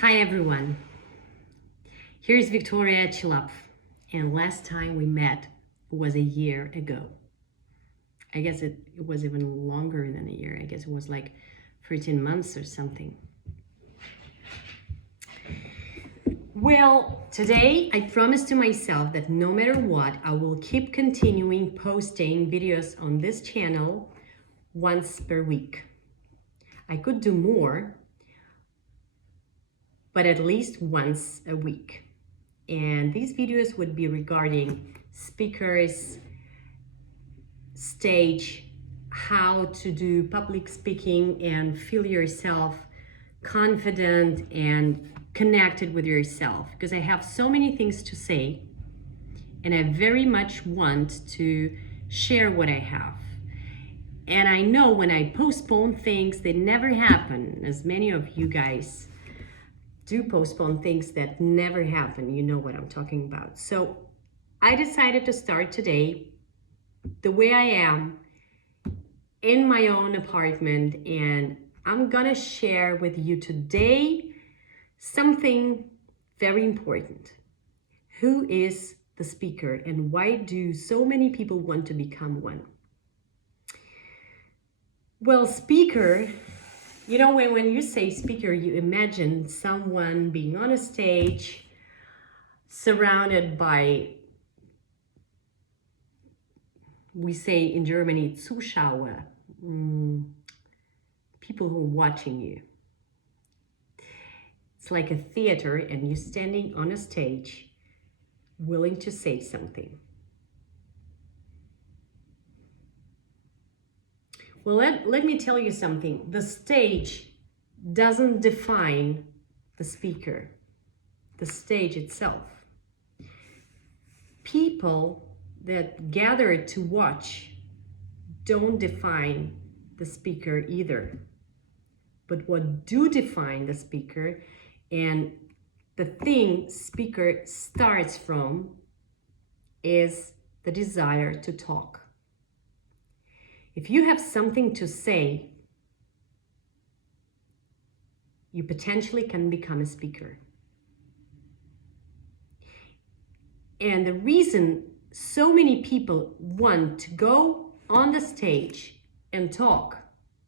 Hi everyone, here's Victoria Chilap, and last time we met was a year ago. I guess it was even longer than a year. I guess it was like 13 months or something. Well, today I promised to myself that no matter what, I will keep continuing posting videos on this channel once per week. I could do more, but at least once a week. And these videos would be regarding speakers, stage, how to do public speaking and feel yourself confident and connected with yourself, because I have so many things to say and I very much want to share what I have. And I know when I postpone things, they never happen, as many of you guys do postpone things that never happen. You know what I'm talking about. So I decided to start today the way I am in my own apartment, and I'm gonna share with you today something very important. Who is the speaker and why do so many people want to become one? Well, speaker, you know, when you say speaker, you imagine someone being on a stage surrounded by, we say in Germany, Zuschauer, people who are watching you. It's like a theater and you're standing on a stage willing to say something. Well, let me tell you something. The stage doesn't define the speaker, the stage itself. People that gather to watch don't define the speaker either. But what do define the speaker, and the thing speaker starts from, is the desire to talk. If you have something to say, you potentially can become a speaker. And the reason so many people want to go on the stage and talk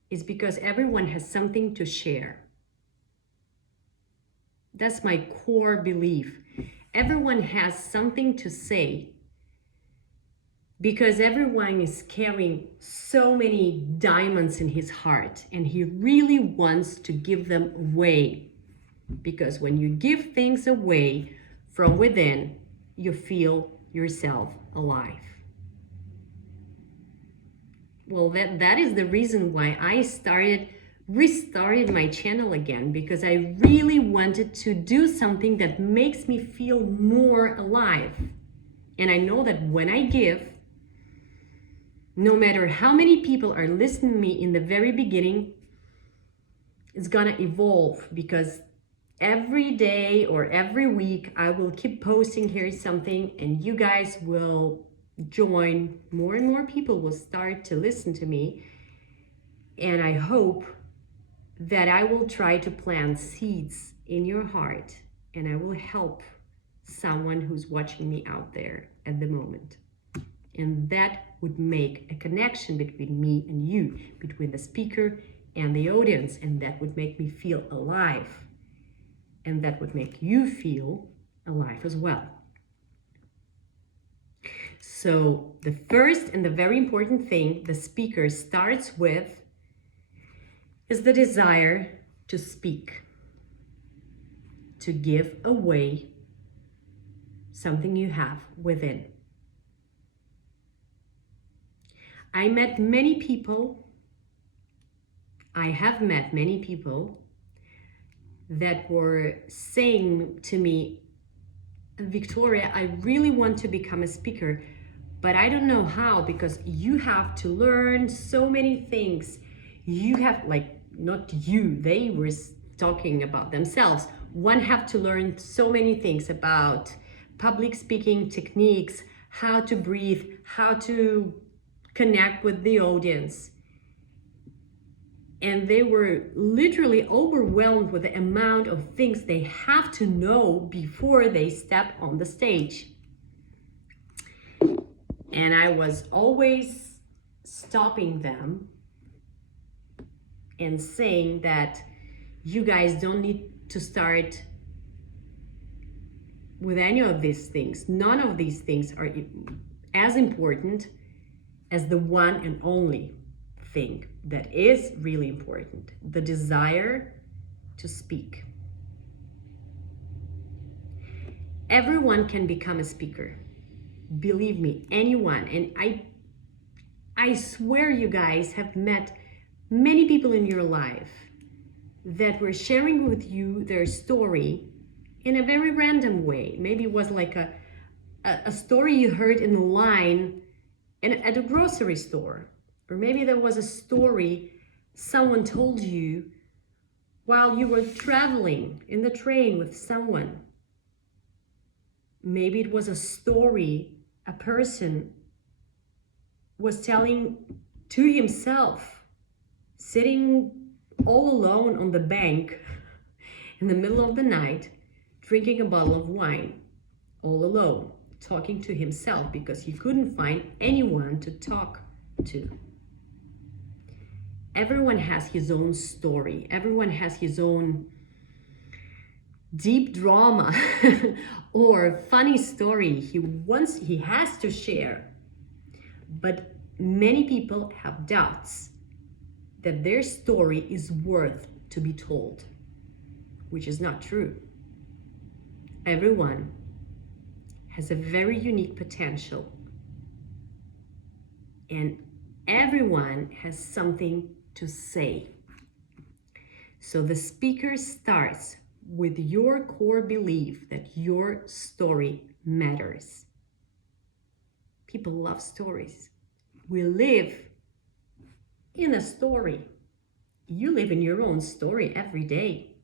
is because everyone has something to share. That's my core belief. Everyone has something to say because everyone is carrying so many diamonds in his heart and he really wants to give them away. Because when you give things away from within, you feel yourself alive. Well, that is the reason why I restarted my channel again, because I really wanted to do something that makes me feel more alive. And I know that when I give, no matter how many people are listening to me in the very beginning, it's gonna evolve, because every day or every week I will keep posting here something and you guys will join. More and more people will start to listen to me, and I hope that I will try to plant seeds in your heart and I will help someone who's watching me out there at the moment. And that would make a connection between me and you, between the speaker and the audience, and that would make me feel alive. And that would make you feel alive as well. So the first and the very important thing the speaker starts with is the desire to speak, to give away something you have within. I have met many people that were saying to me, Victoria, I really want to become a speaker, but I don't know how, because you have to learn so many things. You have, like, not you, they were talking about themselves. One have to learn so many things about public speaking techniques, how to breathe, how to connect with the audience. And they were literally overwhelmed with the amount of things they have to know before they step on the stage. And I was always stopping them and saying that you guys don't need to start with any of these things. None of these things are as important as the one and only thing that is really important: the desire to speak. Everyone can become a speaker. Believe me, anyone. And I swear you guys have met many people in your life that were sharing with you their story in a very random way. Maybe it was like a story you heard in the line at a grocery store. Or maybe there was a story someone told you while you were traveling in the train with someone. Maybe it was a story a person was telling to himself, sitting all alone on the bank in the middle of the night, drinking a bottle of wine, all alone, talking to himself because he couldn't find anyone to talk to. Everyone has his own story. Everyone has his own deep drama or funny story he has to share. But many people have doubts that their story is worth to be told, which is not true. Everyone has a very unique potential, and everyone has something to say. So the speaker starts with your core belief that your story matters. People love stories. We live in a story. You live in your own story every day.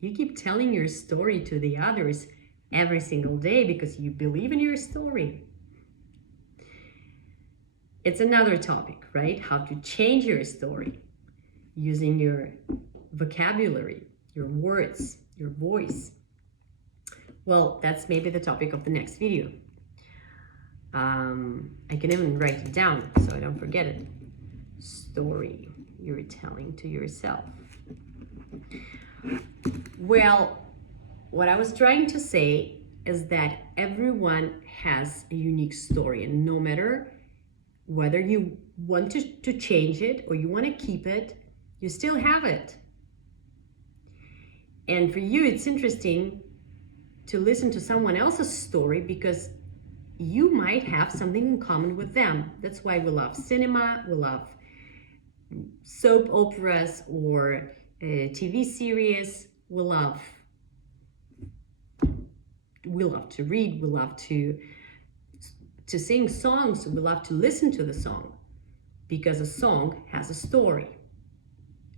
You keep telling your story to the others every single day because you believe in your story. It's another topic, right? How to change your story using your vocabulary, your words, your voice. Well, that's maybe the topic of the next video. I can even write it down so I don't forget it. Story you're telling to yourself. Well, what I was trying to say is that everyone has a unique story, and no matter whether you want to change it or you want to keep it, you still have it. And for you, it's interesting to listen to someone else's story because you might have something in common with them. That's why we love cinema, we love soap operas or TV series. We love to read, we love to sing songs, we love to listen to the song because a song has a story.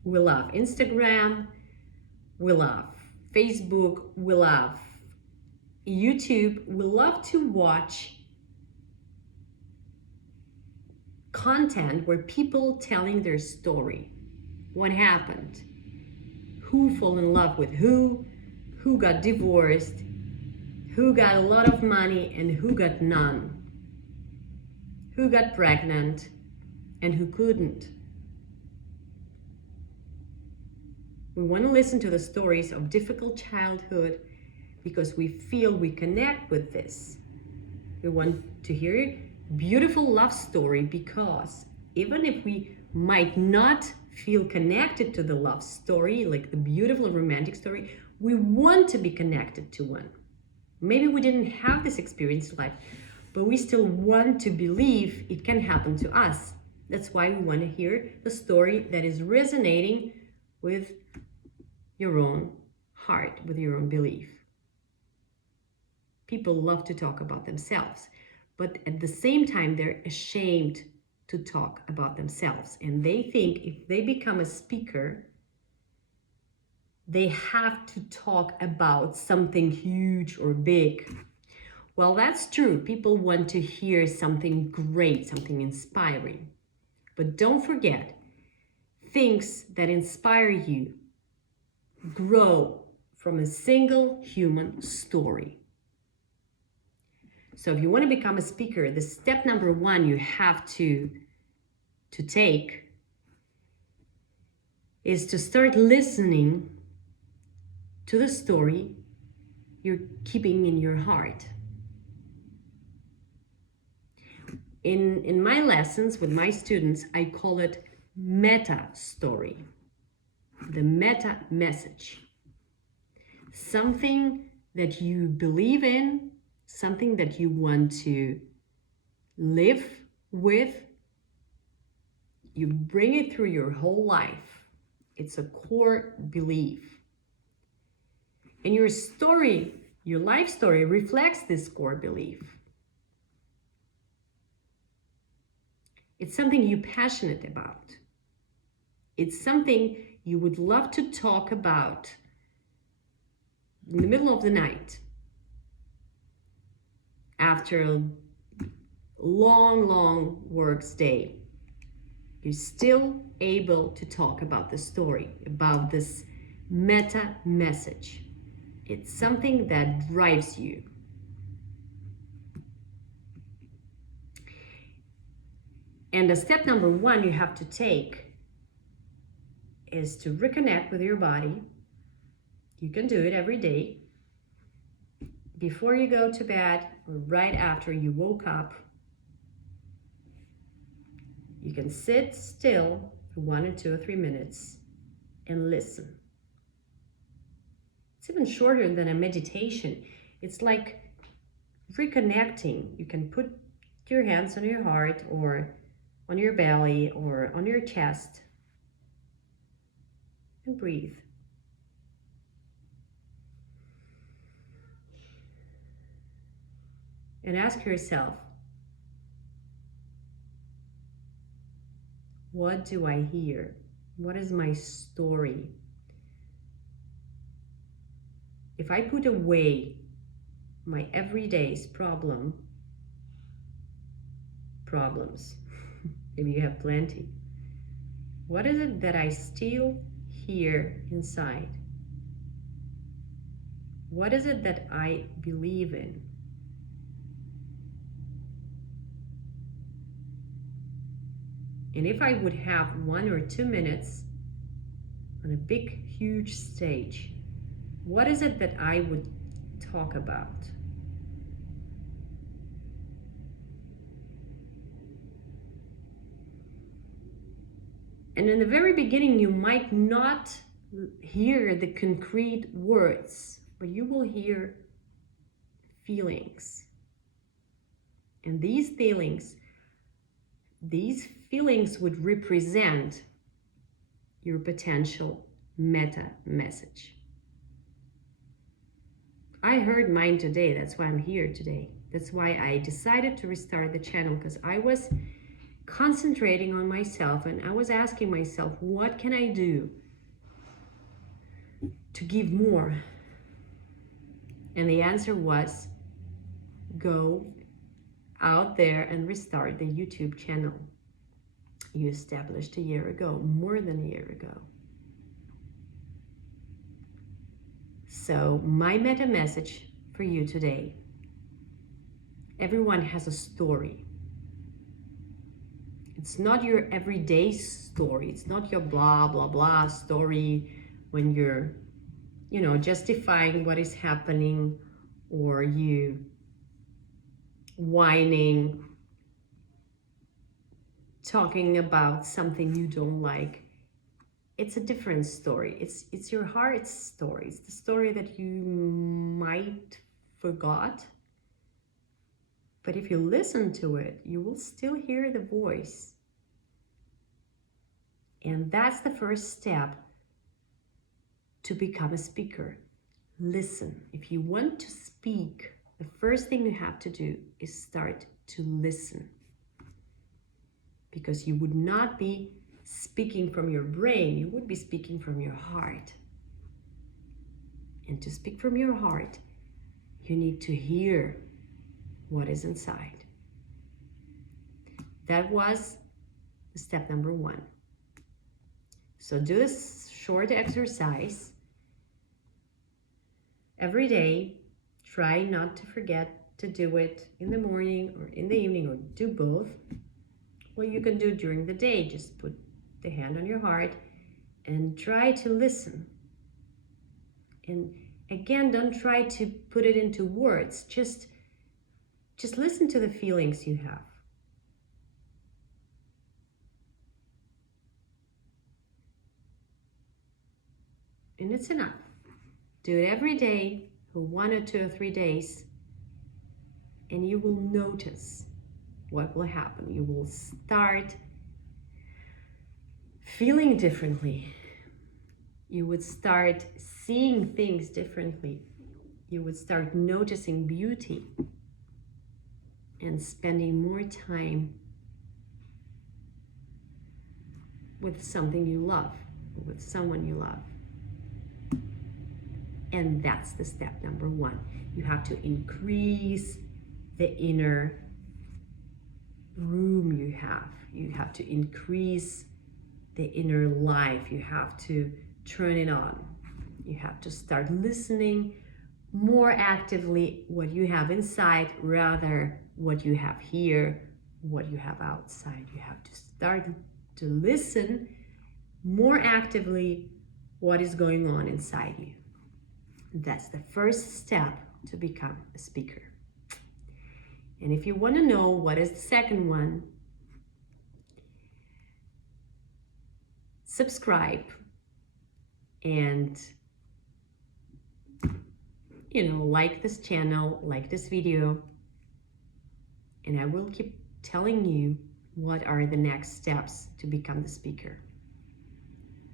We love Instagram, we love Facebook, we love YouTube. We love to watch content where people telling their story. What happened? Who fell in love with who got divorced, who got a lot of money and who got none, who got pregnant and who couldn't. We want to listen to the stories of difficult childhood because we feel we connect with this. We want to hear beautiful love story because even if we might not feel connected to the love story, like the beautiful romantic story, we want to be connected to one. Maybe we didn't have this experience in life, but we still want to believe it can happen to us. That's why we want to hear the story that is resonating with your own heart, with your own belief. People love to talk about themselves, but at the same time, they're ashamed to talk about themselves. And they think if they become a speaker, they have to talk about something huge or big. Well, that's true. People want to hear something great, something inspiring. But don't forget, things that inspire you grow from a single human story. So if you want to become a speaker, the step number one you have to take is to start listening to the story you're keeping in your heart. In my lessons with my students, I call it meta story, the meta message. Something that you believe in, something that you want to live with, you bring it through your whole life. It's a core belief. And your story, your life story, reflects this core belief. It's something you're passionate about. It's something you would love to talk about in the middle of the night after a long work day. You're still able to talk about the story, about this meta message. It's something that drives you. And the step number one you have to take is to reconnect with your body. You can do it every day. Before you go to bed or right after you woke up, you can sit still for 1 or 2 or 3 minutes and listen. It's even shorter than a meditation. It's like reconnecting. You can put your hands on your heart or on your belly or on your chest and breathe. And ask yourself, what do I hear? What is my story? If I put away my everyday's problems, maybe you have plenty, what is it that I still hear inside? What is it that I believe in? And if I would have 1 or 2 minutes on a big, huge stage, what is it that I would talk about? And in the very beginning, you might not hear the concrete words, but you will hear feelings. And these feelings would represent your potential meta message. I heard mine today. That's why I'm here today. That's why I decided to restart the channel, because I was concentrating on myself and I was asking myself, what can I do to give more? And the answer was, go out there and restart the YouTube channel you established a year ago, more than a year ago. So my meta message for you today: everyone has a story. It's not your everyday story. It's not your blah, blah, blah story when you're, justifying what is happening, or you whining, talking about something you don't like. It's a different story. It's your heart's story. It's the story that you might forgot. But if you listen to it, you will still hear the voice. And that's the first step to become a speaker. Listen. If you want to speak, the first thing you have to do is start to listen. Because you would not be speaking from your brain, you would be speaking from your heart. And to speak from your heart, you need to hear what is inside. That was step number one. So do this short exercise every day. Try not to forget to do it in the morning or in the evening, or do both. What you can do during the day, just put the hand on your heart and try to listen. And again, don't try to put it into words. Just listen to the feelings you have. And it's enough. Do it every day for 1 or 2 or 3 days, and you will notice what will happen. You will start feeling differently. You would start seeing things differently. You would start noticing beauty and spending more time with something you love, with someone you love. And that's the step number 1. You have to increase the inner room you have. You have to increase the inner life. You have to turn it on. You have to start listening more actively what you have inside, rather what you have here, what you have outside. You have to start to listen more actively what is going on inside you. That's the first step to become a speaker. And if you want to know what is the second one, subscribe and like this channel, like this video, and I will keep telling you what are the next steps to become the speaker.